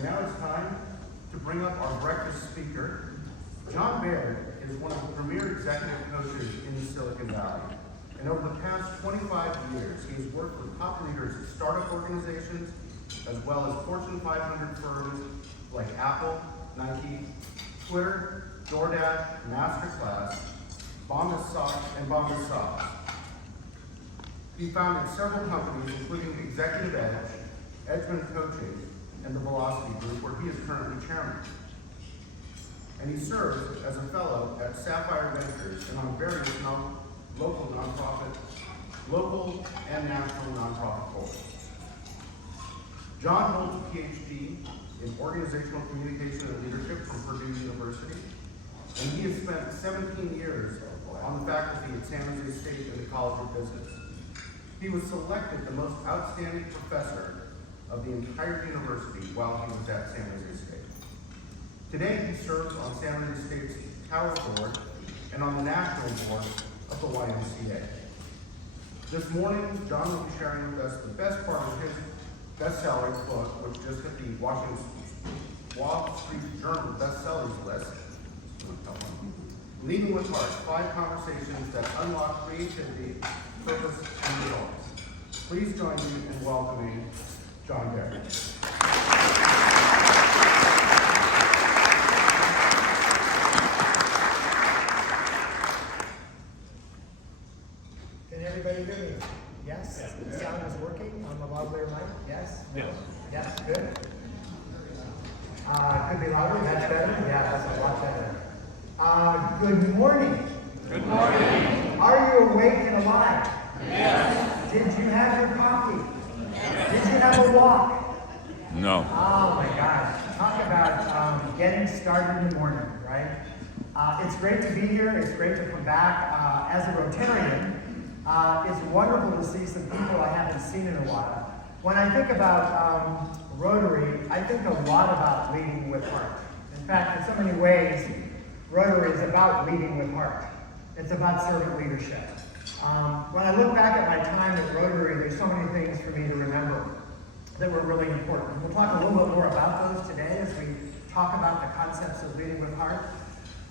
And now it's time to bring up our breakfast speaker. John Baird is one of the premier executive coaches in the Silicon Valley. And over the past 25 years, he has worked with top leaders at startup organizations, as well as Fortune 500 firms like Apple, Nike, Twitter, Doordash, Masterclass, Bombas Socks, and Bombas Socks. He founded several companies, including Executive Edge, Edgeman Coaching, and the Velocity Group, where he is currently chairman. And he serves as a fellow at Sapphire Ventures and on various local and national nonprofit boards. John holds a PhD in organizational communication and leadership from Purdue University, and he has spent 17 years on the faculty at San Jose State in the College of Business. He was selected the most outstanding professor of the entire university while he was at San Jose State. Today, he serves on San Jose State's Tower Board and on the national board of the YMCA. This morning, John will be sharing with us the best part of his best-selling book, which just hit the Wall Street Journal bestsellers list. Leading with Heart, 5 conversations that unlock creativity, purpose, and results. Please join me in welcoming John Baird. Can everybody hear me? Yes? The sound is working on the lavalier mic? Yes? Yes. Yes, good. Could be louder, that's better? Yeah, that's a lot better. Good morning. Good morning. Are you awake and alive? Yes. Did you have your coffee? Yes. Did you have a walk? No. Oh my gosh. Talk about getting started in the morning, right? It's great to be here. It's great to come back. As a Rotarian, it's wonderful to see some people I haven't seen in a while. When I think about Rotary, I think a lot about leading with heart. In fact, in so many ways, Rotary is about leading with heart. It's about servant leadership. When I look back at my time at Rotary, there's so many things for me to remember that were really important. We'll talk a little bit more about those today as we talk about the concepts of leading with heart.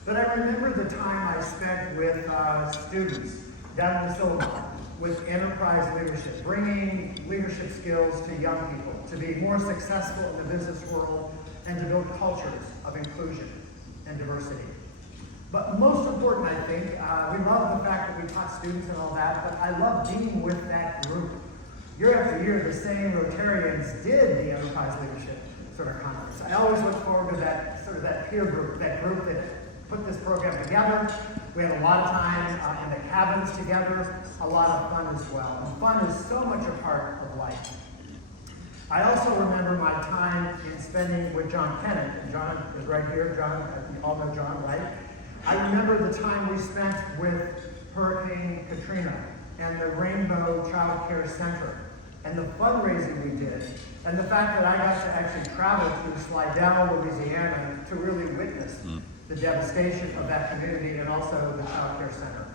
But I remember the time I spent with students down in the Silicon with enterprise leadership, bringing leadership skills to young people to be more successful in the business world and to build cultures of inclusion and diversity. But most important, I think, we love the fact that we taught students and all that, but I love being with that group. Year after year, the same Rotarians did the enterprise leadership sort of conference. I always look forward to that sort of that peer group, that group that put this program together. We had a lot of time in the cabins together, a lot of fun as well. And fun is so much a part of life. I also remember my time in spending with John Kennett, and John is right here. John, you all know John, right? I remember the time we spent with Hurricane Katrina and the Rainbow Child Care Center and the fundraising we did, and the fact that I got to actually travel to Slidell, Louisiana to really witness the devastation of that community and also the Child Care Center.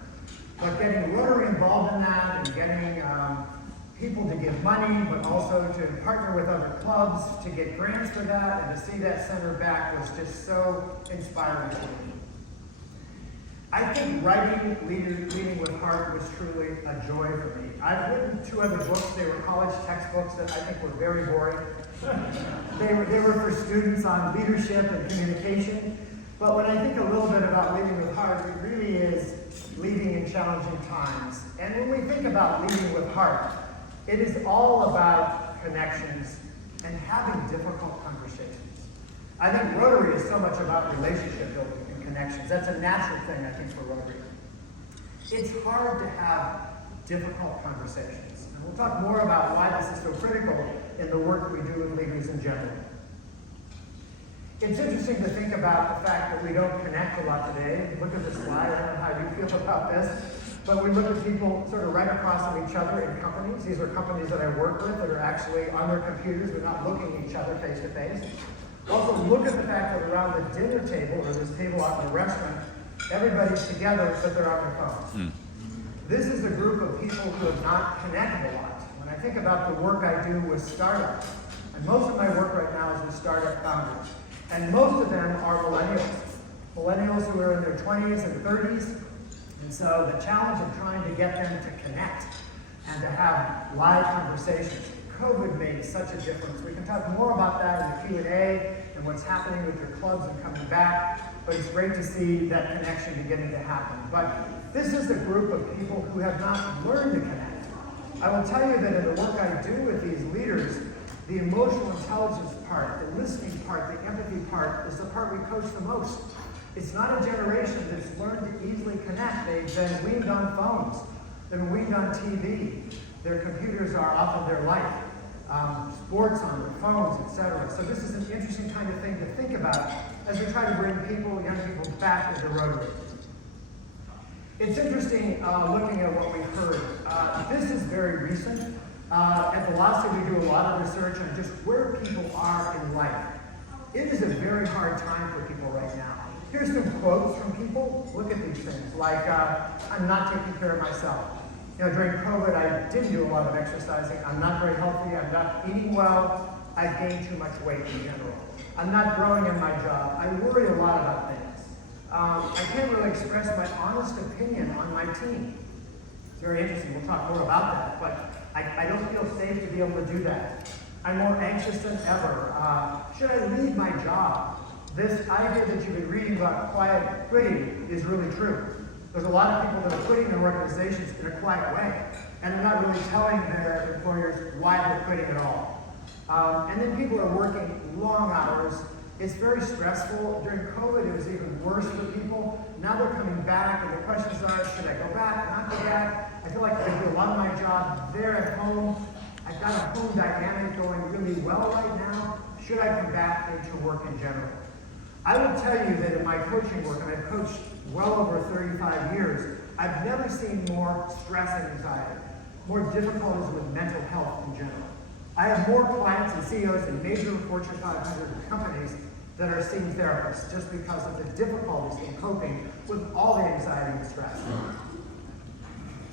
But getting Rotary involved in that and getting people to give money, but also to partner with other clubs to get grants for that and to see that center back was just so inspiring to me. I think writing Leading with Heart was truly a joy for me. I've written 2 other books. They were college textbooks that I think were very boring. They were for students on leadership and communication. But when I think a little bit about Leading with Heart, it really is leading in challenging times. And when we think about leading with heart, it is all about connections and having difficult conversations. I think Rotary is so much about relationship building and connections. That's a natural thing, I think, for Rotary. It's hard to have difficult conversations. And we'll talk more about why this is so critical in the work we do with leaders in general. It's interesting to think about the fact that we don't connect a lot today. Look at this slide. I don't know how you feel about this. But we look at people sort of right across from each other in companies. These are companies that I work with that are actually on their computers. We're not looking at each other face to face. Also, look at the fact that around the dinner table or this table out in the restaurant, everybody's together, but they're on their phones. This is a group of people who have not connected a lot. When I think about the work I do with startups, and most of my work right now is with startup And most of them are millennials who are in their 20s and 30s. And so the challenge of trying to get them to connect and to have live conversations. COVID made such a difference. We can talk more about that in the Q&A and what's happening with your clubs and coming back, but it's great to see that connection beginning to happen. But this is a group of people who have not learned to connect. I will tell you that in the work I do with these leaders, the emotional intelligence part, the listening part, the empathy part is the part we coach the most. It's not a generation that's learned to easily connect. They've been weaned on phones. They've been weaned on TV. Their computers are off of their life. Sports on their phones, etc. So this is an interesting kind of thing to think about as we try to bring young people back into Rotary. It's interesting looking at what we've heard. This is very recent. At Velocity, we do a lot of research on just where people are in life. It is a very hard time for people right now. Here's some quotes from people. Look at these things, like, I'm not taking care of myself. You know, during COVID, I didn't do a lot of exercising. I'm not very healthy. I'm not eating well. I've gained too much weight in general. I'm not growing in my job. I worry a lot about things. I can't really express my honest opinion on my team. It's very interesting. We'll talk more about that, but I don't feel safe to be able to do that. I'm more anxious than ever. Should I leave my job? This idea that you've been reading about quiet quitting is really true. There's a lot of people that are quitting their organizations in a quiet way, and they're not really telling their employers why they're quitting at all. And then people are working long hours. It's very stressful. During COVID, it was even worse for people. Now they're coming back, and the questions are, should I go back, not go back? I feel like I do a lot of my job there at home. I've got a home dynamic going really well right now. Should I come back into work in general? I will tell you that in my coaching work, and I've coached well over 35 years, I've never seen more stress and anxiety, more difficulties with mental health in general. I have more clients and CEOs in major Fortune 500 companies that are seeing therapists just because of the difficulties in coping with all the anxiety and stress.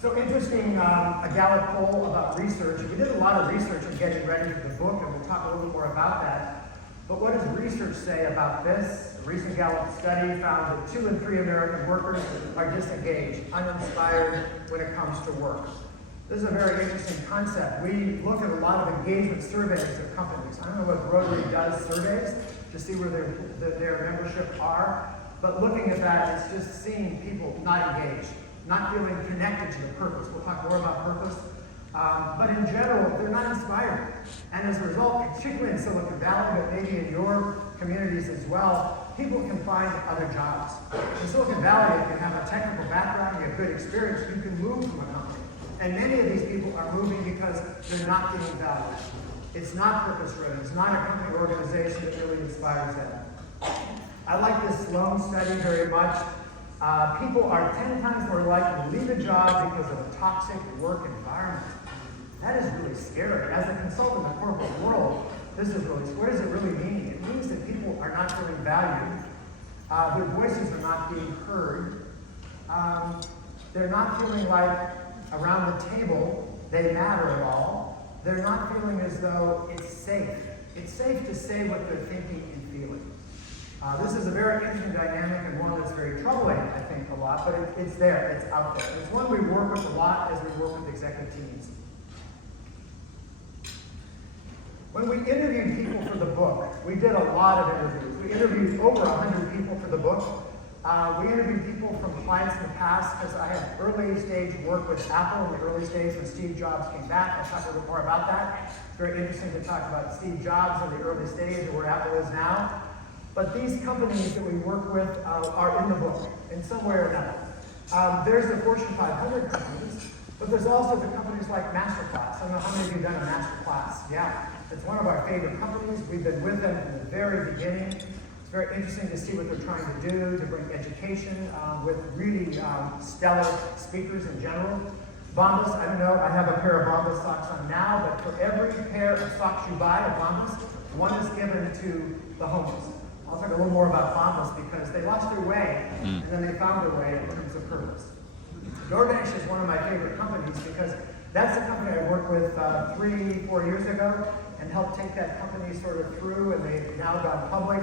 So interesting, a Gallup poll about research. We did a lot of research in getting ready for the book, and we'll talk a little bit more about that. But what does research say about this? A recent Gallup study found that 2 in 3 American workers are disengaged, uninspired when it comes to work. This is a very interesting concept. We look at a lot of engagement surveys of companies. I don't know if Rotary does surveys to see where their membership are, but looking at that, it's just seeing people not engaged, not feeling connected to the purpose. We'll talk more about purpose. But in general, they're not inspired. And as a result, particularly in Silicon Valley, but maybe in your communities as well, people can find other jobs. In Silicon Valley, if you have a technical background, you have good experience, you can move from a company. And many of these people are moving because they're not getting valued. It's not purpose-driven. It's not a company or organization that really inspires them. I like this Sloan study very much. People are 10 times more likely to leave a job because of a toxic work environment. That is really scary. As a consultant in the corporate world, this is really, what does it really mean? It means that people are not feeling valued. Their voices are not being heard. They're not feeling like around the table they matter at all. They're not feeling as though it's safe. It's safe to say what they're thinking and feeling. This is a very interesting dynamic and one that's very troubling, I think, a lot, but it's there, it's out there. It's one we work with a lot as we work with executive teams. When we interviewed people for the book, we did a lot of interviews. We interviewed over 100 people for the book. We interviewed people from clients in the past because I had early stage work with Apple in the early stage when Steve Jobs came back. I'll talk a little bit more about that. It's very interesting to talk about Steve Jobs in the early stage and where Apple is now. But these companies that we work with are in the book in some way or another. There's the Fortune 500 companies, but there's also the companies like Masterclass. I don't know how many of you have done a Masterclass. Yeah, it's one of our favorite companies. We've been with them from the very beginning. It's very interesting to see what they're trying to do to bring education with really stellar speakers in general. Bombas, I don't know, I have a pair of Bombas socks on now, but for every pair of socks you buy of Bombas, one is given to the homeless. I'll talk a little more about Bombas because they lost their way and then they found their way in terms of purpose. Doordash is one of my favorite companies because that's a company I worked with 3-4 years ago and helped take that company sort of through, and they've now gone public.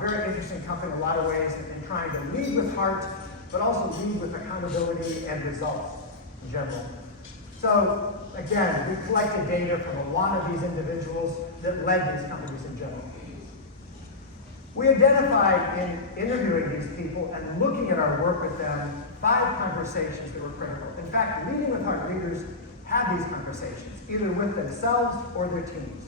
Very interesting company in a lot of ways in trying to lead with heart, but also lead with accountability and results in general. So again, we collected data from a lot of these individuals that led these companies in general. We identified in interviewing these people and looking at our work with them 5 conversations that were critical. In fact, leading with heart leaders have these conversations, either with themselves or their teams.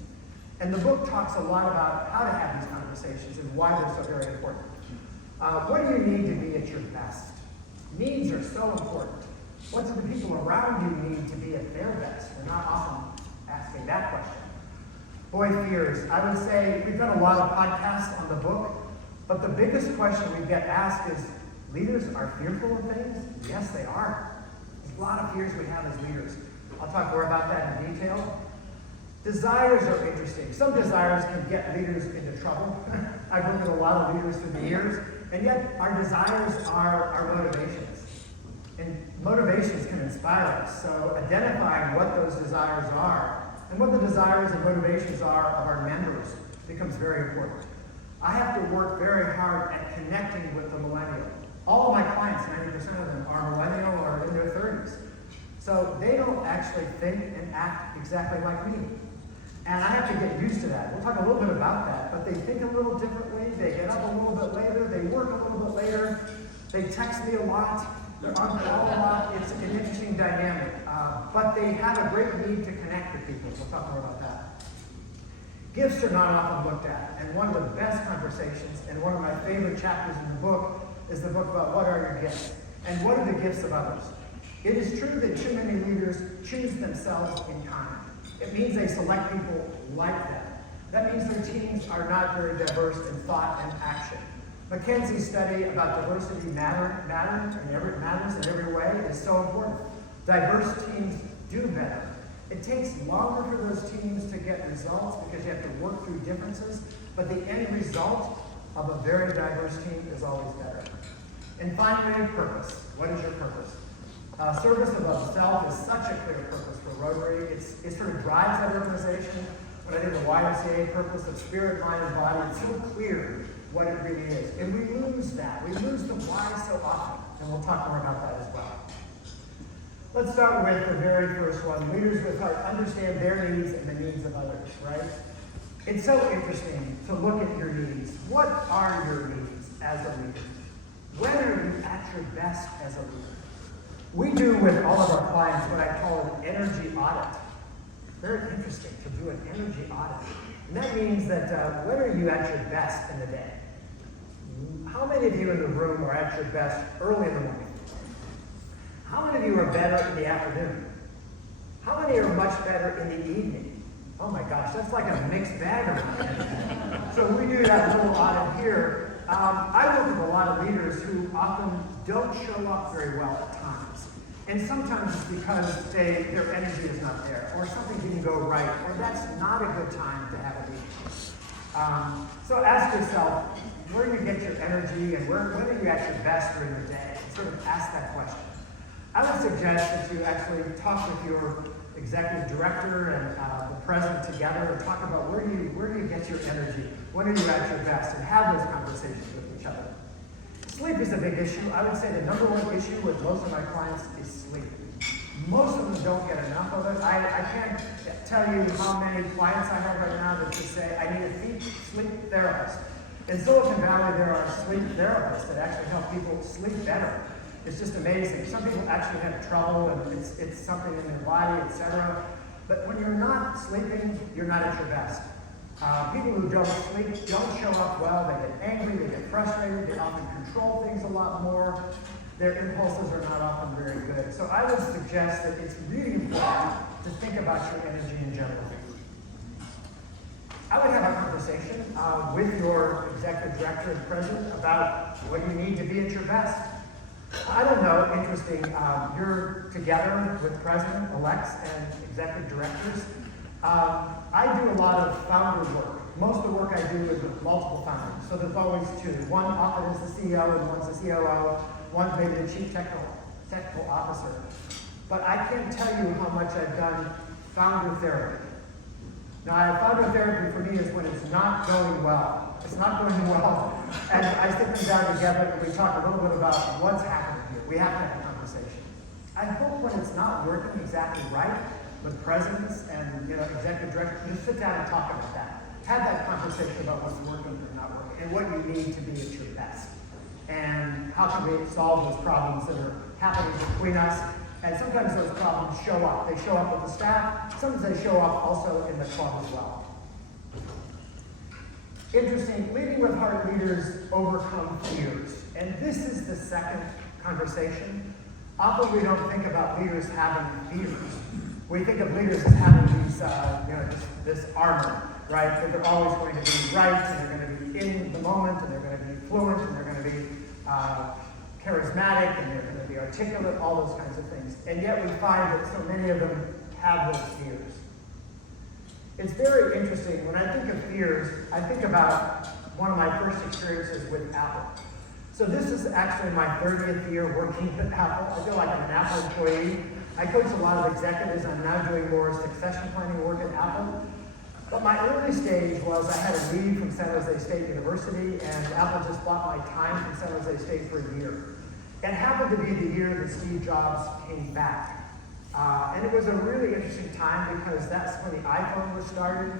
And the book talks a lot about how to have these conversations and why they're so very important. What do you need to be at your best? Needs are so important. What do the people around you need to be at their best? We're not often asking that question. Boy, fears. I would say we've done a lot of podcasts on the book, but the biggest question we get asked is, leaders are fearful of things? Yes, they are. There's a lot of fears we have as leaders. I'll talk more about that in detail. Desires are interesting. Some desires can get leaders into trouble. I've worked with a lot of leaders through the years, and yet our desires are our motivations. And motivations can inspire us. So identifying what those desires are and what the desires and motivations are of our members becomes very important. I have to work very hard at connecting with the millennial. All of my clients, 90% of them, are millennial or in their 30s. So they don't actually think and act exactly like me. And I have to get used to that. We'll talk a little bit about that, but they think a little differently. They get up a little bit later. They work a little bit later. They text me a lot. They're on call a lot. It's an interesting dynamic. But they have a great need to connect with people. We'll talk more about that. Gifts are not often looked at. And one of the best conversations, and one of my favorite chapters in the book, is the book about what are your gifts and what are the gifts of others. It is true that too many leaders choose themselves in kind. It means they select people like them. That means their teams are not very diverse in thought and action. McKinsey's study about diversity matters in every way is so important. Diverse teams do better. It takes longer for those teams to get results because you have to work through differences, but the end result of a very diverse team is always better. And finally, purpose. What is your purpose? Service above self is such a clear purpose for Rotary. It sort of drives that organization. When I think the YMCA purpose of spirit, mind, and body, it's so clear what it really is. And we lose that. We lose the why so often. And we'll talk more about that as well. Let's start with the very first one. Leaders with heart understand their needs and the needs of others, right? It's so interesting to look at your needs. What are your needs as a leader? When are you at your best as a leader? We do with all of our clients what I call an energy audit. Very interesting to do an energy audit. And that means that when are you at your best in the day? How many of you in the room are at your best early in the morning? How many of you are better in the afternoon? How many are much better in the evening? Oh my gosh, that's like a mixed bag around here. So we do that little audit here. I work with a lot of leaders who often don't show up very well at times. And sometimes it's because their energy is not there, or something didn't go right, or that's not a good time to have a meeting. So ask yourself, where do you get your energy, and when are you at your best during the day? And sort of ask that question. I would suggest that you actually talk with your executive director and the president together and talk about where do you get your energy, when are you at your best, and have those conversations with each other. Sleep is a big issue. I would say the number one issue with most of my clients is sleep. Most of them don't get enough of it. I can't tell you how many clients I have right now that just say, I need a sleep therapist. In Silicon Valley, there are sleep therapists that actually help people sleep better. It's just amazing. Some people actually have trouble, and it's something in their body, etc. But when you're not sleeping, you're not at your best. People who don't sleep don't show up well. They get angry, they get frustrated, they often control things a lot more. Their impulses are not often very good. So I would suggest that it's really important to think about your energy in general. I would have a conversation with your executive director and president about what you need to be at your best. I don't know, interesting, you're together with president-elects and executive directors. I do a lot of founder work. Most of the work I do is with multiple founders. So there's always two. One often is the CEO and one's the COO. One's maybe the chief technical officer. But I can't tell you how much I've done founder therapy. Now, phototherapy for me is when it's not going well. It's not going well. And I sit them down together and we talk a little bit about what's happening here. We have to have a conversation. I hope when it's not working exactly right, with presidents and executive directors, just sit down and talk about that. Have that conversation about what's working or not working and what you need to be at your best. And how can we solve those problems that are happening between us. And sometimes those problems show up. They show up with the staff. Sometimes they show up also in the club as well. Interesting, leading with heart leaders overcome fears. And this is the second conversation. Often we don't think about leaders having fears. We think of leaders as having these, this armor, right? That they're always going to be right, and they're going to be in the moment, and they're going to be fluent, and they're going to be charismatic, and they're going to be articulate, all those kinds of things. And yet we find that so many of them have those fears. It's very interesting. When I think of fears, I think about one of my first experiences with Apple. So this is actually my 30th year working at Apple. I feel like I'm an Apple employee. I coach a lot of executives. I'm now doing more succession planning work at Apple. But my early stage was I had a leave from San Jose State University, and Apple just bought my time from San Jose State for a year. It happened to be the year that Steve Jobs came back. And it was a really interesting time because that's when the iPhone was started.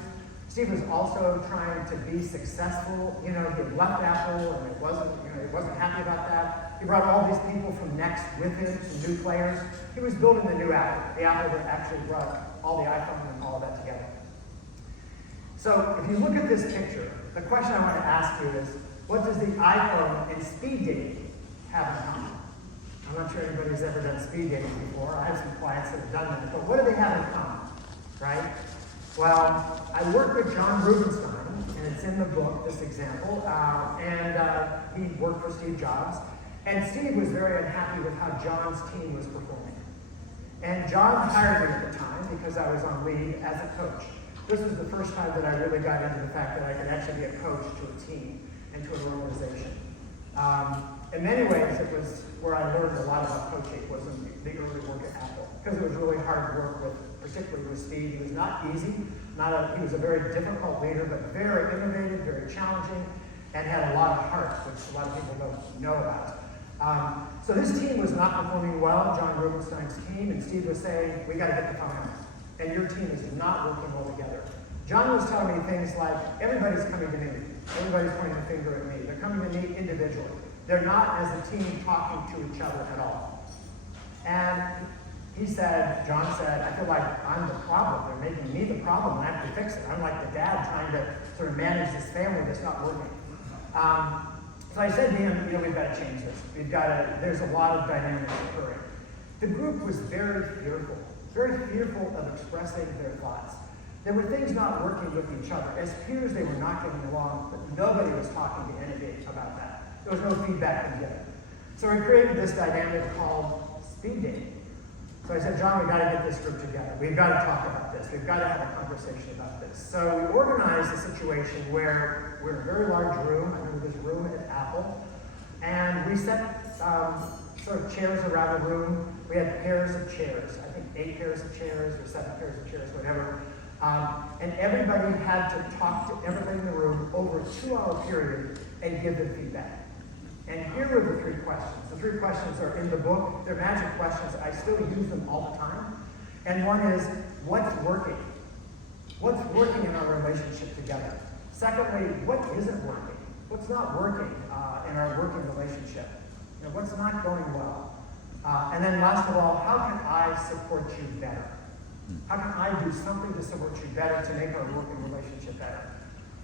Steve was also trying to be successful. He had left Apple and he wasn't happy about that. He brought all these people from Next with him, some new players. He was building the new Apple, the Apple that actually brought all the iPhone and all of that together. So if you look at this picture, the question I want to ask you is, what does the iPhone and speed dating have in common? I'm not sure anybody's ever done speed dating before. I have some clients that have done that, but what do they have in common, right? Well, I worked with John Rubinstein, and it's in the book, this example, and he worked for Steve Jobs, and Steve was very unhappy with how John's team was performing. And John hired me at the time because I was on leave as a coach. This was the first time that I really got into the fact that I could actually be a coach to a team and to an organization. In many ways, it was where I learned a lot about coaching, was in the early work at Apple, because it was really hard work with, particularly with Steve. He was not easy. He was a very difficult leader, but very innovative, very challenging, and had a lot of heart, which a lot of people don't know about. So this team was not performing well, John Rubinstein's team, and Steve was saying, we got to get the phone out, and your team is not working well together. John was telling me things like, everybody's coming to me. Everybody's pointing a finger at me. They're coming to me individually. They're not, as a team, talking to each other at all. And John said, I feel like I'm the problem. They're making me the problem, and I have to fix it. I'm like the dad trying to sort of manage this family that's not working. So I said to him, we've got to change this. There's a lot of dynamics occurring. The group was very fearful of expressing their thoughts. There were things not working with each other. As peers, they were not getting along, but nobody was talking to anybody about that. There was no feedback to give. So we created this dynamic called speed dating. So I said, John, we've got to get this group together. We've got to talk about this. We've got to have a conversation about this. So we organized a situation where we're in a very large room. I remember this room at Apple. And we set sort of chairs around the room. We had pairs of chairs. I think 8 pairs of chairs or 7 pairs of chairs, whatever. And everybody had to talk to everybody in the room over a 2-hour period and give them feedback. And here were the 3 questions. The 3 questions are in the book. They're magic questions. I still use them all the time. And one is, what's working? What's working in our relationship together? Secondly, what isn't working? What's not working in our working relationship? What's not going well? And then last of all, how can I support you better? How can I do something to support you better to make our working relationship better?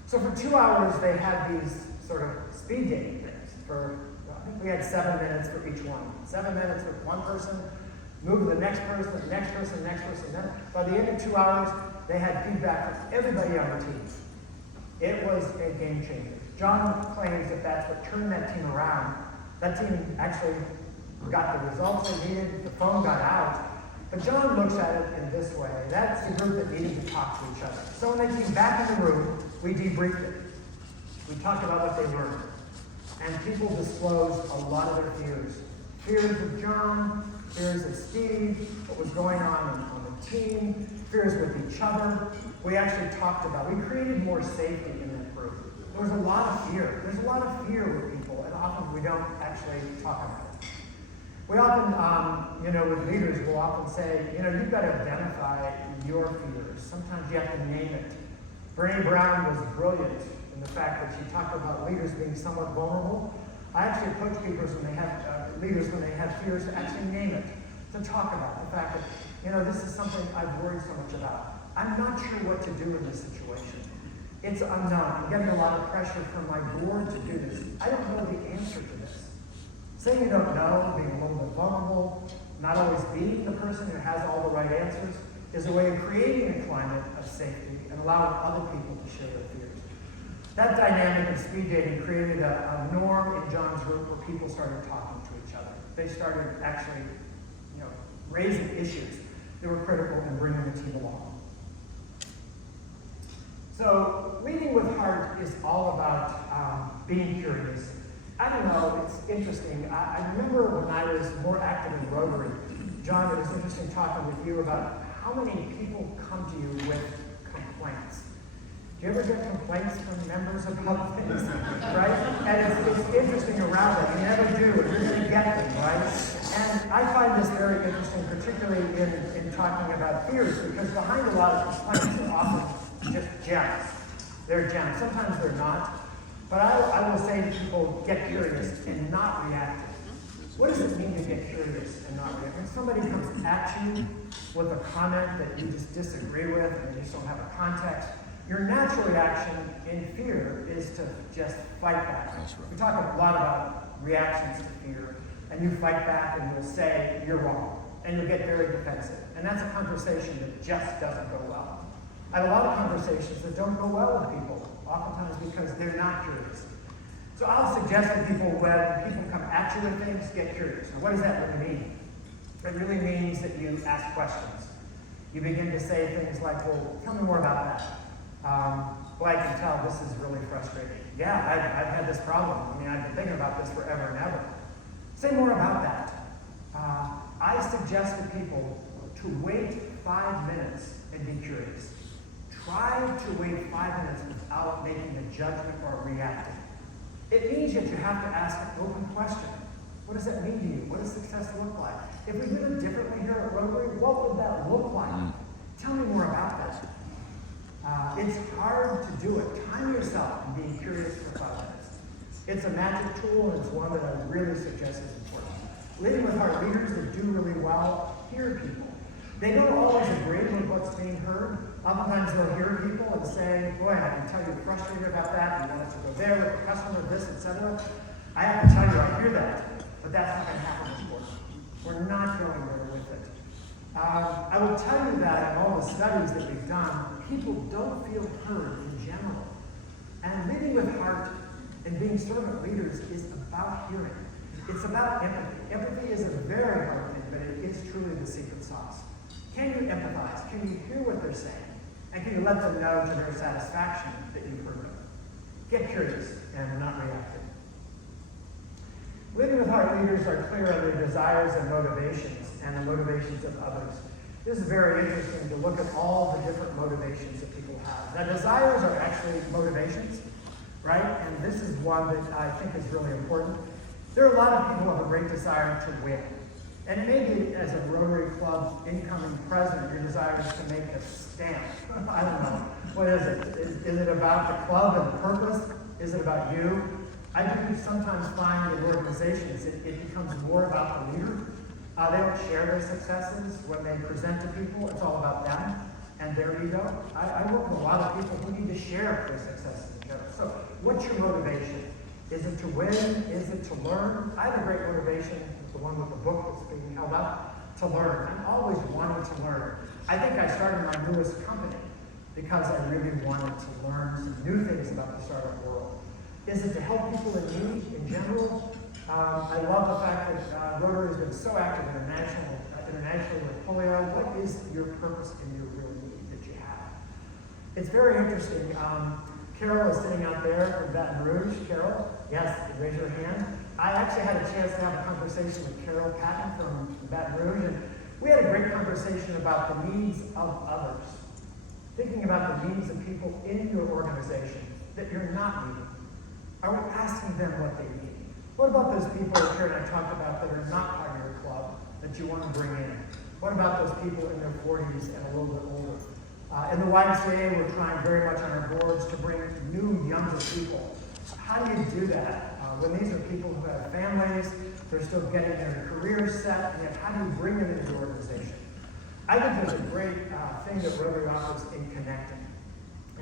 So for 2 hours, they had these sort of speed dating things. I think we had 7 minutes for each one. 7 minutes with one person, move to the next person, the next person, the next person. Then by the end of 2 hours, they had feedback from everybody on the team. It was a game changer. John claims that that's what turned that team around. That team actually got the results they needed. The phone got out. But John looks at it in this way. That's the group that needed to talk to each other. So when they came back in the room, we debriefed it. We talked about what they learned. And people disclosed a lot of their fears. Fears of John, fears of Steve, what was going on the team, fears with each other. We actually talked about, we created more safety in that group. There was a lot of fear. There's a lot of fear with people, and often we don't actually talk about it. We often, with leaders, we'll often say, you've got to identify your fears. Sometimes you have to name it. Brene Brown was brilliant in the fact that she talked about leaders being somewhat vulnerable. I actually coach leaders when they have fears to actually name it, to talk about the fact that, this is something I've worried so much about. I'm not sure what to do in this situation. It's unknown. I'm getting a lot of pressure from my board to do this. I don't know the answer to this. Saying you don't know, being a little bit vulnerable, not always being the person who has all the right answers, is a way of creating a climate of safety and allowing other people to share their fears. That dynamic of speed dating created a norm in John's group where people started talking to each other. They started actually, raising issues that were critical in bringing the team along. So, leading with heart is all about being curious. I don't know, it's interesting. I remember when I was more active in Rotary, John, it was interesting talking with you about how many people come to you with complaints. Do you ever get complaints from members about things, right? And it's interesting around it. You never do, and you're going to get them, right? And I find this very interesting, particularly in talking about fears, because behind a lot of complaints are often just gems. They're gems. Sometimes they're not. But I will say to people, get curious and not reactive. What does it mean to get curious and not reactive? When somebody comes at you with a comment that you just disagree with and you just don't have a context, your natural reaction in fear is to just fight back. That's right. We talk a lot about reactions to fear, and you fight back and you'll say you're wrong, and you'll get very defensive. And that's a conversation that just doesn't go well. I have a lot of conversations that don't go well with people, oftentimes because they're not curious. So I'll suggest to people when people come at you with things, get curious. Now, what does that really mean? It really means that you ask questions. You begin to say things like, well, tell me more about that. Well, I can tell this is really frustrating. Yeah, I've had this problem. I mean, I've been thinking about this forever and ever. Say more about that. I suggest to people to wait 5 minutes and be curious. Try to wait 5 minutes without making a judgment or reacting. It means that you have to ask an open question. What does that mean to you? What does success look like? If we did it differently here at Rotary, what would that look like? Tell me more about that. It's hard to do it. Time yourself and being curious for 5 minutes. It's a magic tool, and it's one that I really suggest is important. Leading with heart, leaders that do really well hear people. They don't always agree with what's being heard. Oftentimes they'll hear people and say, boy, I can tell you're frustrated about that. You want us to go there with the customer, this, etc. I have to tell you, I hear that, but that's not going to happen this quarter. We're not going there with it. I will tell you that in all the studies that we've done, people don't feel heard in general. And leading with heart and being servant leaders is about hearing. It's about empathy. Empathy is a very hard thing, but it is truly the secret sauce. Can you empathize? Can you hear what they're saying? And can you let them know to their satisfaction that you've heard them? Get curious and not reactive. Leading with heart leaders are clear on their desires and motivations and the motivations of others. This is very interesting to look at all the different motivations that people have. Now, desires are actually motivations, right? And this is one that I think is really important. There are a lot of people who have a great desire to win. And maybe as a Rotary Club incoming president, your desire is to make a stamp. I don't know. What is it? Is it about the club and the purpose? Is it about you? I do sometimes find in organizations it becomes more about the leader. They don't share their successes. When they present to people, it's all about them and their ego. I work with a lot of people who need to share their successes together. So what's your motivation? Is it to win? Is it to learn? I have a great motivation, the one with the book that's being held up, to learn. I'm always wanting to learn. I think I started my newest company because I really wanted to learn some new things about the startup world. Is it to help people in need in general? I love the fact that Rotary has been so active internationally with polio. What is your purpose and your real need that you have? It's very interesting. Carol is sitting out there from Baton Rouge. Carol, yes, raise your hand. I actually had a chance to have a conversation with Carol Patton from Baton Rouge, and We had a great conversation about the needs of others. Thinking about the needs of people in your organization that you're not meeting. Are we asking them what they need? What about those people that Karen and I talked about that are not part of your club that you want to bring in? What about those people in their 40s and a little bit older? In the YMCA, we're trying very much on our boards to bring new, younger people. How do you do that? When these are people who have families, they're still getting their careers set, and yet how do you bring them into the organization? I think there's a great thing that Rotary offers in connecting.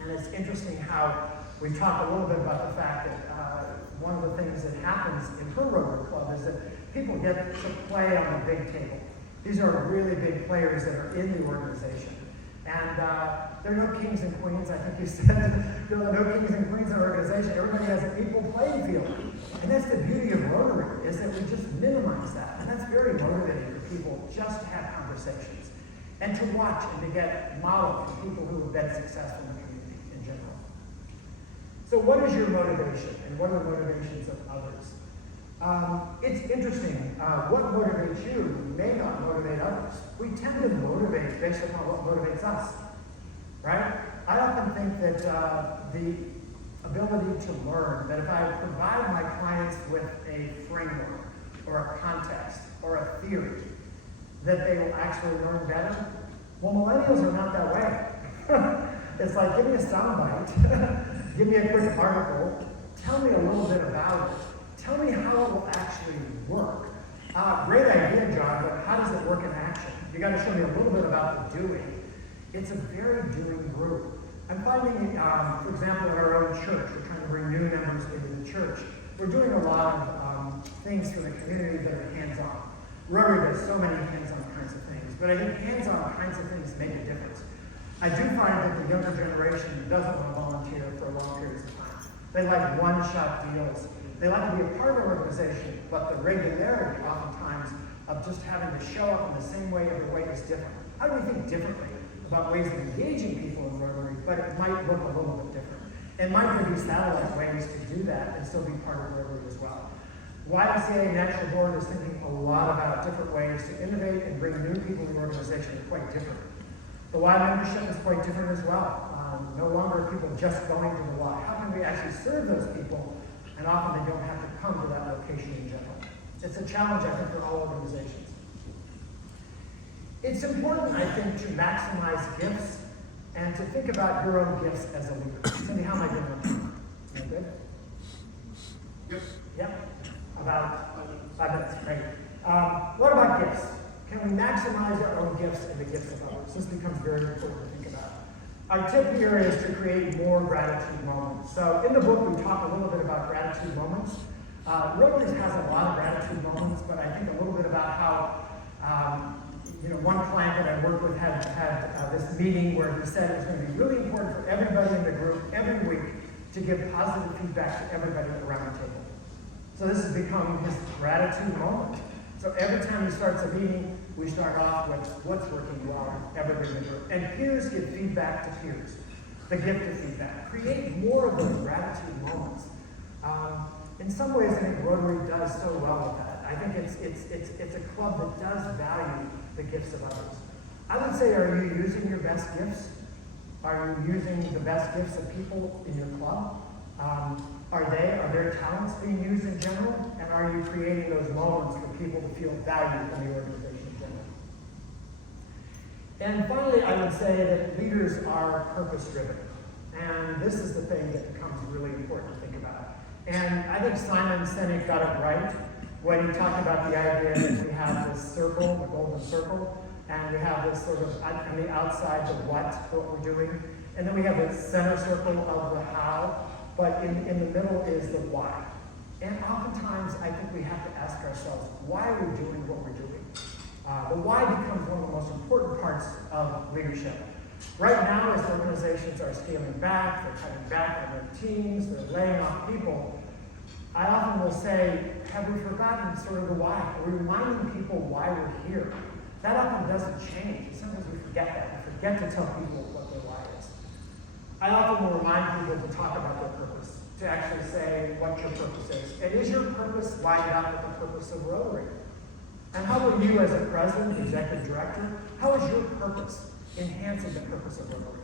And it's interesting how we talk a little bit about the fact that one of the things that happens in her Rotary Club is that people get to play on the big table. These are really big players that are in the organization. And there are no kings and queens. I think you said there are no kings and queens in our organization. Everybody has an equal playing field. And that's the beauty of Rotary, is that we just minimize that. And that's very motivating for people just to have conversations and to watch and to get modeled from people who have been successful in the community in general. So what is your motivation, and what are the motivations of others? It's interesting. What motivates you may not motivate others. We tend to motivate based upon what motivates us, right? I often think that the ability to learn, that if I provide my clients with a framework or a context or a theory, that they will actually learn better. Well, millennials are not that way. It's like, give me a soundbite, give me a quick article, tell me a little bit about it, tell me how it will actually work. Great idea, John, but how does it work in action? You got to show me a little bit about the doing. It's a very doing group. I'm finding, for example, in our own church, we're trying to bring new members into the church. We're doing a lot of things for the community that are hands-on. Rotary does so many hands-on kinds of things, but I think hands-on kinds of things make a difference. I do find that the younger generation doesn't want to volunteer for long periods of time. They like one-shot deals. They like to be a part of an organization, but the regularity oftentimes of just having to show up in the same way every way is different. How do we think differently about ways of engaging people in Rotary, but it might look a little bit different? And might there be satellite ways to do that and still be part of Rotary as well? YMCA National Board is thinking a lot about different ways to innovate and bring new people to the organization that are quite different. The Y membership is quite different as well. No longer are people just going to the Y. How can we actually serve those people? And often they don't have to come to that location in general. It's a challenge, I think, for all organizations. It's important, I think, to maximize gifts and to think about your own gifts as a leader. Cindy, how am I doing on time? Am I good? Yep. Yep. About 5 minutes, great. What about gifts? Can we maximize our own gifts and the gifts of others? This becomes very important to think about. Our tip here is to create more gratitude moments. So in the book, we talk a little bit about gratitude moments. Rotary has a lot of gratitude moments, but I think a little bit about how, one client that I worked with had this meeting where he said it's going to be really important for everybody in the group every week to give positive feedback to everybody around the table. So this has become his gratitude moment. So every time he starts a meeting, we start off with what's working well, everybody in the group. And peers give feedback to peers. The gift of feedback. Create more of those gratitude moments. In some ways, I think Rotary does so well with that. I think it's a club that does value the gifts of others. I would say, are you using your best gifts? Are you using the best gifts of people in your club? Are their talents being used in general? And are you creating those moments for people to feel valued in the organization in general? And finally, I would say that leaders are purpose-driven. And this is the thing that becomes really important to think about. And I think Simon Sinek got it right when he talked about the idea that we have this circle, the golden circle, and we have this sort of, on the outside, the what we're doing. And then we have the center circle of the how. But in the middle is the why. And oftentimes, I think we have to ask ourselves, why are we doing what we're doing? The why becomes one of the most important parts of leadership. Right now, as organizations are scaling back, they're cutting back on their teams, they're laying off people, I often will say, have we forgotten sort of the why? Are we reminding people why we're here? That often doesn't change. Sometimes we forget that. We forget to tell people what their why is. I often will remind people to talk about their purpose, to actually say what your purpose is. And is your purpose lined up with the purpose of Rotary? And how will you, as a president, executive director, how is your purpose enhancing the purpose of Rotary?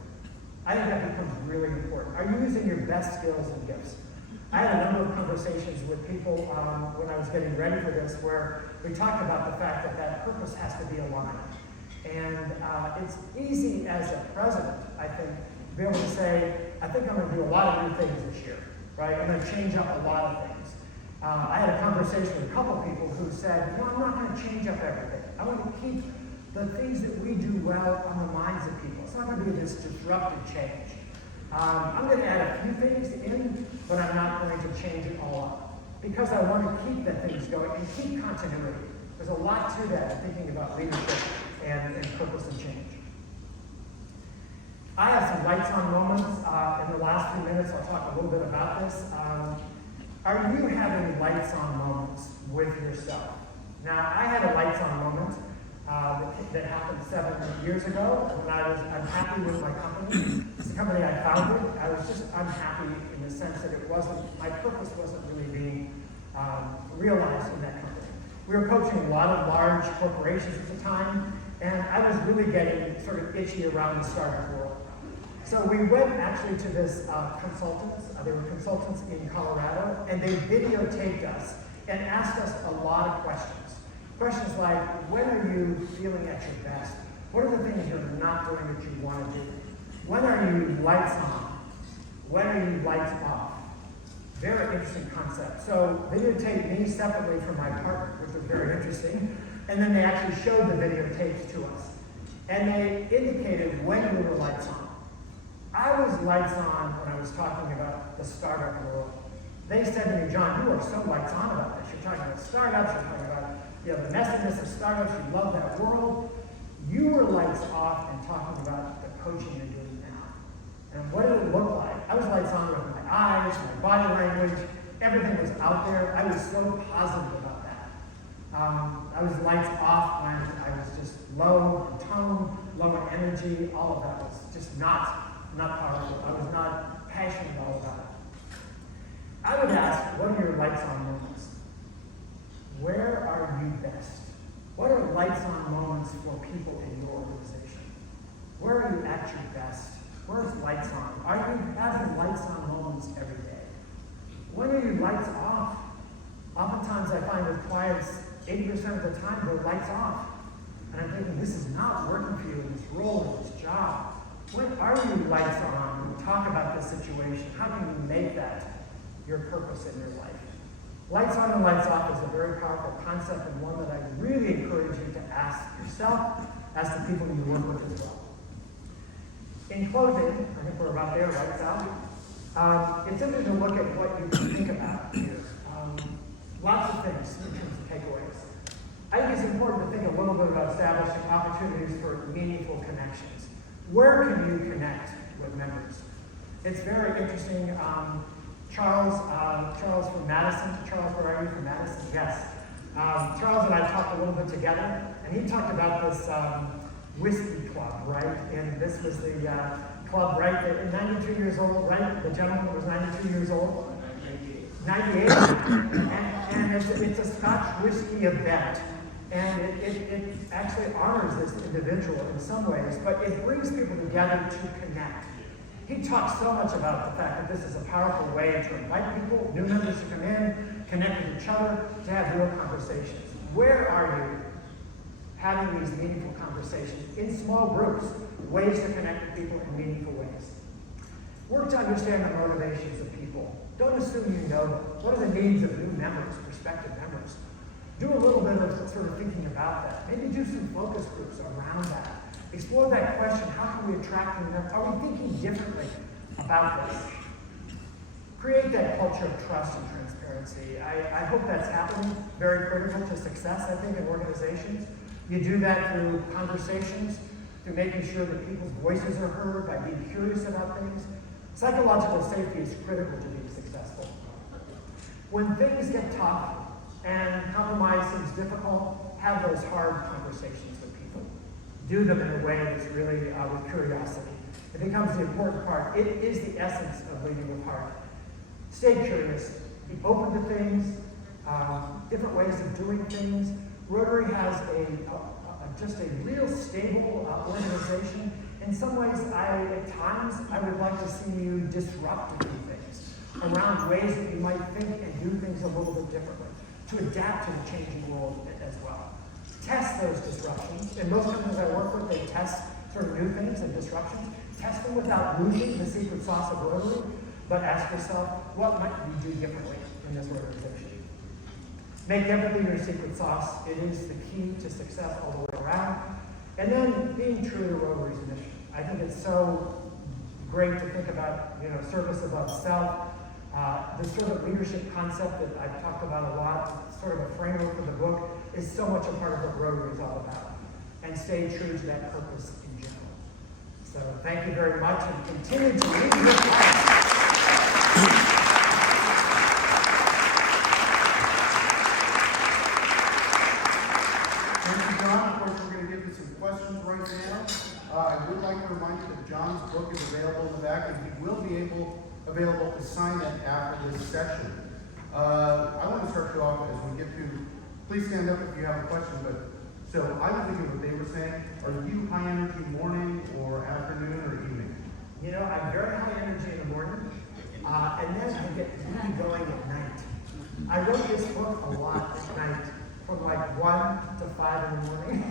I think that becomes really important. Are you using your best skills and gifts? I had a number of conversations with people when I was getting ready for this where we talked about the fact that that purpose has to be aligned. And it's easy as a president, I think, to be able to say, I think I'm going to do a lot of new things this year, right? I'm going to change up a lot of things. I had a conversation with a couple of people who said, I'm not going to change up everything. I want to keep the things that we do well on the minds of people. It's not going to be this disruptive change. I'm going to add a few things in, but I'm not going to change it all up. Because I want to keep the things going and keep continuity. There's a lot to that, thinking about leadership and purpose and change. I have some lights on moments. In the last few minutes, I'll talk a little bit about this. Are you having lights on moments with yourself? Now, I had a lights on moment that happened 7 years ago when I'm happy with my company. It's a company I founded. I was just unhappy in the sense that my purpose wasn't really being realized in that company. We were coaching a lot of large corporations at the time, and I was really getting sort of itchy around the startup world. So we went actually to this consultants. They were consultants in Colorado, and they videotaped us and asked us a lot of questions. Questions like, when are you feeling at your best? What are the things you're not doing that you want to do? When are you lights on? When are you lights off? Very interesting concept. So videotaped me separately from my partner, which was very interesting. And then they actually showed the videotapes to us. And they indicated when we were lights on. I was lights on when I was talking about the startup world. They said to me, John, you are so lights on about this. You're talking about startups, you're talking about the messiness of startups, you love that world. You were lights off and talking about the coaching you're doing now. And what did it look like? I was lights on with my eyes, my body language, everything was out there. I was so positive about that. I was lights off when I was just low in tone, low in energy, all of that was just not powerful. I was not passionate at all about it. I would ask, what are your lights on moments? Where are you best? What are lights on moments for people in your organization? Where are you at your best? Where's lights on? Are you having lights on moments every day? When are you lights off? Oftentimes I find with clients, 80% of the time they're lights off. And I'm thinking, this is not working for you in this role, in this job. When are you lights on? When we talk about this situation, how can you make that your purpose in your life? Lights on and lights off is a very powerful concept and one that I really encourage you to ask yourself, ask the people you work with as well. In closing, I think we're about there, right, Sal? It's interesting to look at what you can think about here. Lots of things in terms of takeaways. I think it's important to think a little bit about establishing opportunities for meaningful connections. Where can you connect with members? It's very interesting. Charles from Madison. Charles, where are you from Madison? Yes. Charles and I talked a little bit together, and he talked about this whiskey club, right? And this was the club, right? At 92 years old, right? The gentleman was 92 years old. 98. And it's a Scotch whiskey event. And it actually honors this individual in some ways, but it brings people together to connect. He talks so much about the fact that this is a powerful way to invite people, new members to come in, connect with each other, to have real conversations. Where are you having these meaningful conversations in small groups, ways to connect with people in meaningful ways? Work to understand the motivations of people. Don't assume you know them. What are the needs of new members, prospective members? Do a little bit of sort of thinking about that. Maybe do some focus groups around that. Explore that question, how can we attract them? Are we thinking differently about this? Create that culture of trust and transparency. I hope that's happening. Very critical to success, I think, in organizations. You do that through conversations, through making sure that people's voices are heard, by being curious about things. Psychological safety is critical to being successful. When things get tough and compromise seems difficult, have those hard conversations with people. Do them in a way that's really with curiosity. It becomes the important part. It is the essence of leading with heart. Stay curious. Be open to things, different ways of doing things. Rotary has just a real stable organization. In some ways, at times, I would like to see you disrupt a few things around ways that you might think and do things a little bit differently to adapt to the changing world as well. Test those disruptions. In most companies I work with, they test sort of new things and disruptions. Test them without losing the secret sauce of Rotary, but ask yourself, what might we do differently in this organization? Make empathy your secret sauce. It is the key to success all the way around. And then being true to Rotary's mission. I think it's so great to think about, service above self. The sort of leadership concept that I've talked about a lot, sort of a framework for the book, is so much a part of what Rotary is all about. And stay true to that purpose in general. So thank you very much, and continue to lead your life. Of course, we're going to get to some questions right now. I would like to remind you that John's book is available in the back, and he will be available to sign it after this session. I want to start you off as we get to, please stand up if you have a question, so I was thinking what they were saying. Are you high energy morning or afternoon or evening? I'm very high energy in the morning, and then I get really going at night. I wrote this book a lot at night, from like 1 to 5 in the morning.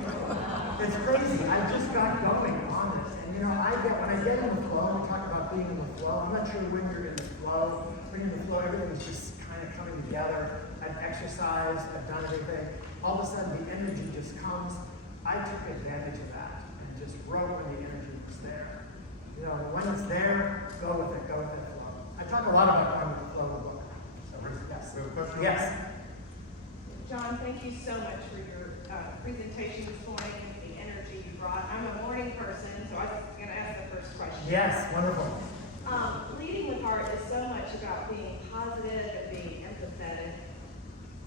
It's crazy. I just got going on this. And when I get in the flow, we talk about being in the flow. I'm not sure when you're in the flow. When you're in the flow, everything is just kind of coming together. I've exercised, I've done everything. All of a sudden, the energy just comes. I took advantage of that and just wrote when the energy was there. When it's there, go with it, flow. I talk a lot about going with the flow of the book. So, yes. We have a question? Yes. John, thank you so much for your presentation this morning and the energy you brought. I'm a morning person, so I'm going to ask the first question. Yes, wonderful. Leading with heart is so much about being positive and being empathetic.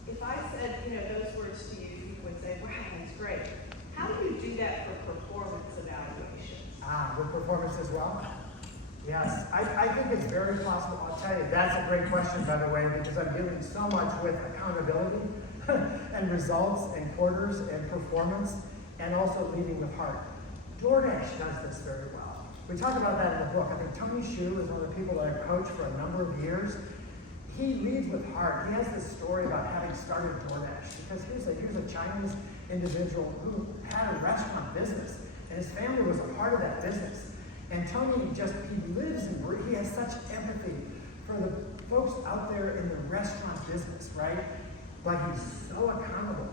If I said, those words to you, people would say, wow, that's great. How do you do that for performance evaluations? With performance as well? Yes, I think it's very possible. I'll tell you, that's a great question, by the way, because I'm dealing so much with accountability and results and quarters and performance and also leading with heart. Doordash does this very well. We talk about that in the book. I think Tony Xu is one of the people that I've coached for a number of years. He leads with heart. He has this story about having started Doordash because he was a Chinese individual who had a restaurant business, and his family was a part of that business. And Tony he lives and breathes. He has such empathy for the folks out there in the restaurant business, right? But he's so accountable.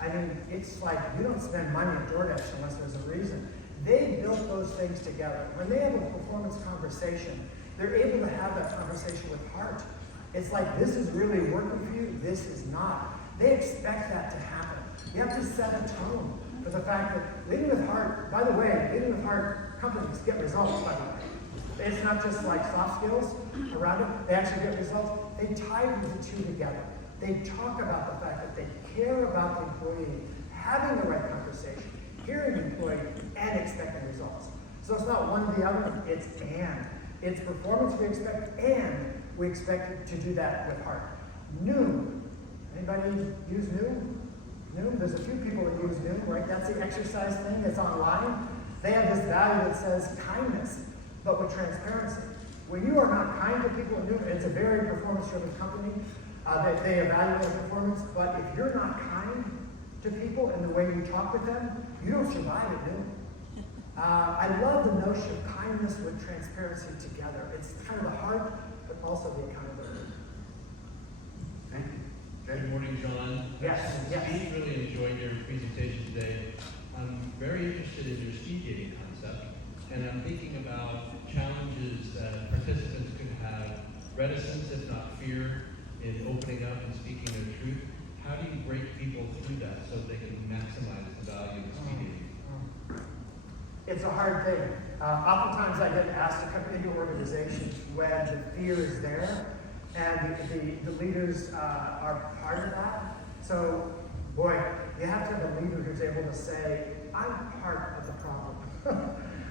I mean, it's like you don't spend money at Doordash unless there's a reason. They built those things together. When they have a performance conversation, they're able to have that conversation with heart. It's like, this is really working for you, this is not. They expect that to happen. You have to set a tone for the fact that leading with heart, by the way, leading with heart companies get results, by the way. It's not just like soft skills around it, they actually get results. They tie the two together. They talk about the fact that they care about the employee, having the right conversation, hearing the employee, and expecting results. So it's not one or the other, it's and. It's performance we expect, and we expect to do that with heart. Noom. Anybody use Noom? Noom? There's a few people that use Noom, right? That's the exercise thing that's online. They have this value that says kindness, but with transparency. When you are not kind to people in Noom, it's a very performance-driven company. They evaluate performance, but if you're not kind to people in the way you talk with them, you don't survive at Noom. I love the notion of kindness with transparency together. It's kind of the heart, but also the accountability. Thank you. Good morning, John. Yes. Steve, really enjoyed your presentation today. I'm very interested in your speed dating concept, and I'm thinking about challenges that participants could have, reticence, if not fear, in opening up and speaking their truth. How do you break people through that so they can maximize the value of speed dating? It's a hard thing. Oftentimes I get asked to come into organizations when the fear is there, and the leaders are part of that. So, boy, you have to have a leader who's able to say, I'm part of the problem.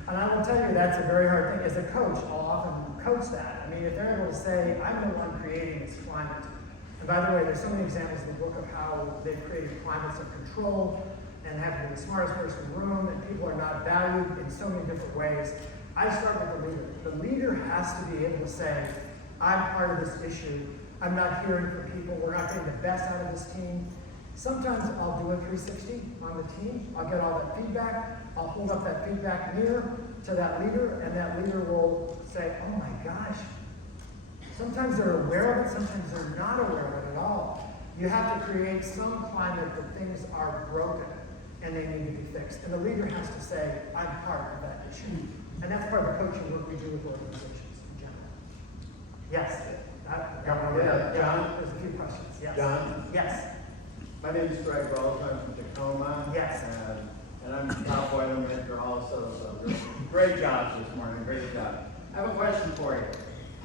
And I will tell you, that's a very hard thing. As a coach, I'll often coach that. I mean, if they're able to say, I'm the one creating this climate, And by the way, there's so many examples in the book of how they've created climates of control and have to be the smartest person in the room, and people are not valued in so many different ways. I start with the leader. The leader has to be able to say, I'm part of this issue. I'm not hearing from people. We're not getting the best out of this team. Sometimes I'll do a 360 on the team. I'll get all that feedback. I'll hold up that feedback mirror to that leader, and that leader will say, oh my gosh. Sometimes they're aware of it, sometimes they're not aware of it at all. You have to create some climate that things are broken and they need to be fixed. And the leader has to say, I'm part of that issue. And that's part of the coaching work we do with organizations in general. Yes. John? There's a few questions. Yes. John? Yes. My name is Greg Wells. I'm from Tacoma. Yes. And I'm a top oil mentor also. So great job this morning. Great job. I have a question for you.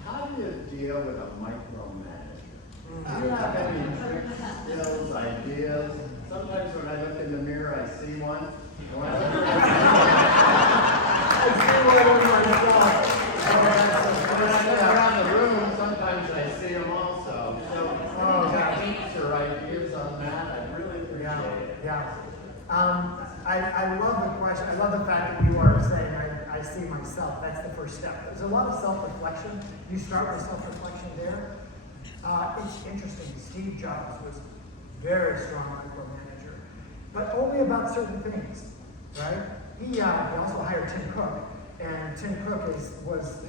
How do you deal with a micromanager? Do you have any tricks, skills, ideas? Sometimes when I look in the mirror, I see one. And when I look around the room, sometimes I see them also. So, techniques or ideas on that, I really appreciate it. Yeah. I love the question. I love the fact that you are saying, I see myself. That's the first step. There's a lot of self-reflection. You start with self-reflection there. It's interesting. Steve Jobs was very strong micromanager, but only about certain things, right? He also hired Tim Cook, and Tim Cook was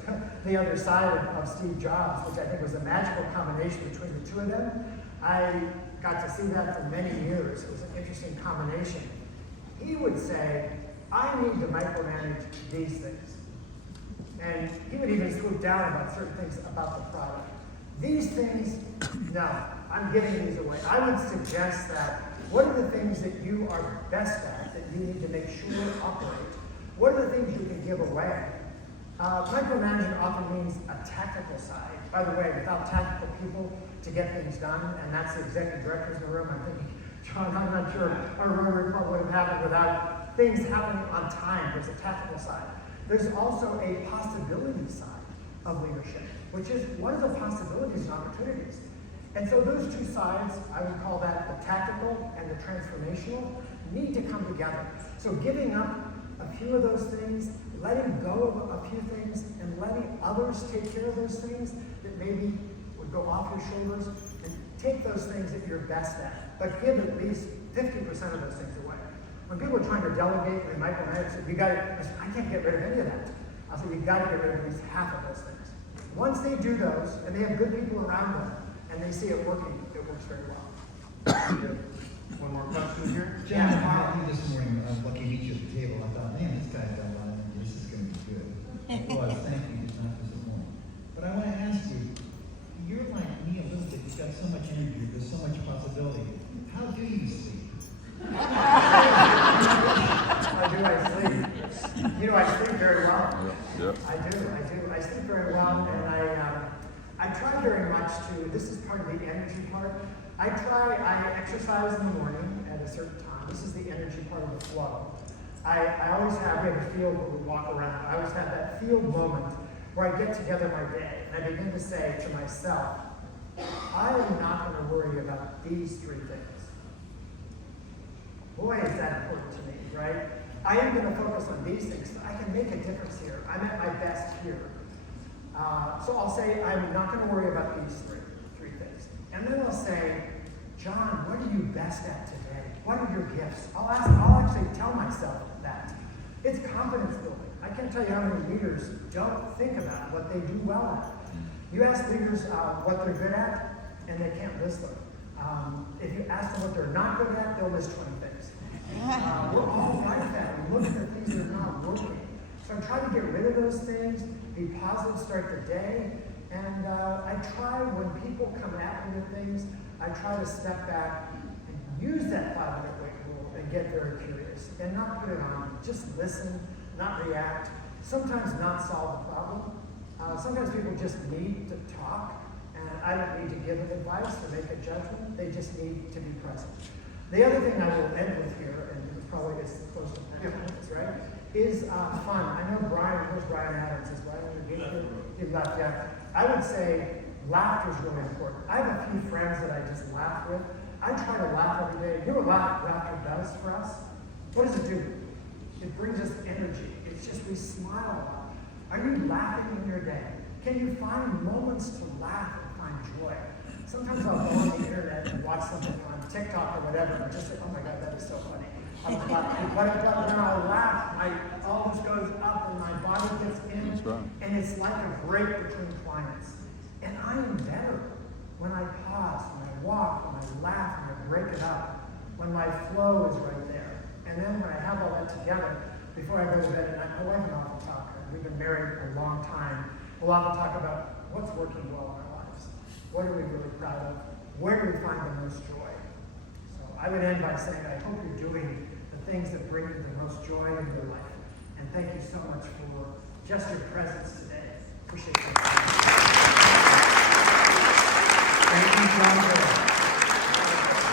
the other side of Steve Jobs, which I think was a magical combination between the two of them. I got to see that for many years. It was an interesting combination. He would say, I need to micromanage these things. And he would even swoop down about certain things about the product. These things, no, I'm giving these away. I would suggest that what are the things that you are best at that you need to make sure operate? What are the things you can give away? Micromanagement often means a tactical side. By the way, without tactical people to get things done, and that's the executive directors in the room, I'm thinking, John, I'm not sure our Rotary Club would have happened without things happening on time. There's a tactical side. There's also a possibility side of leadership, which is what are the possibilities and opportunities? And so those two sides, I would call that the tactical and the transformational, need to come together. So giving up a few of those things, letting go of a few things, and letting others take care of those things that maybe would go off your shoulders, and take those things that you're best at, but give at least 50% of those things away. When people are trying to delegate and micromanage, I can't get rid of any of that. I'll say, you've got to get rid of at least half of those things. Once they do those, and they have good people around them, and they see it working, it works very well. One more question here. John, I met you this morning, lucky to meet you at the table. I thought, man, this guy's got a lot of energy. This is going to be good. It was. Thank you. It's not disappointing. But I want to ask you, you're like me a little bit. You've got so much energy. There's so much possibility. How do you sleep? How do I sleep? You know, I sleep very well. Yep. I do. I sleep very well, and I try very much to, this is part of the energy part. I exercise in the morning at a certain time. This is the energy part of the flow. I always have, we have a field where we walk around. I always have that field moment where I get together my day, and I begin to say to myself, I am not going to worry about these three things. Boy, is that important to me, right? I am going to focus on these things. So I can make a difference here. I'm at my best here. So I'll say, I'm not going to worry about these three things. And then I'll say, John, what are you best at today? What are your gifts? I'll actually tell myself that. It's confidence building. I can't tell you how many leaders don't think about what they do well at. You ask leaders what they're good at, and they can't list them. If you ask them what they're not good at, they'll list 20 things. We're all like that. We look at the things that are not working. So I try to get rid of those things, be positive, start the day, and I try when people come at me with things, I try to step back and use that 5-minute wait rule and get very curious and not put it on. Just listen, not react. Sometimes not solve the problem. Sometimes people just need to talk, and I don't need to give them advice or make a judgment. They just need to be present. The other thing I will end with here, and it's probably as close to 10 minutes, right, is fun. I know Brian, where's Brian Adams? Is Brian in the gate here? He left, yeah. I would say laughter is really important. I have a few friends that I just laugh with. I try to laugh every day. You know what laughter does for us? What does it do? It brings us energy. It's just we smile a lot. Are you laughing in your day? Can you find moments to laugh and find joy? Sometimes I'll go on the internet and watch something on TikTok or whatever, and just say, oh my God, that is so funny. But when I laugh, all this goes up and my body gets in, and it's like a break between clients. And I am better when I pause, when I walk, when I laugh, when I break it up, when my flow is right there. And then when I have all that together, before I go to bed at night, my wife and I often talk, we've been married a long time, we'll often talk about what's working well in our lives. What are we really proud of? Where do we find the most joy? So I would end by saying I hope you're doing the things that bring you the most joy in your life. And thank you so much for just your presence today. Appreciate it. Thank you, John.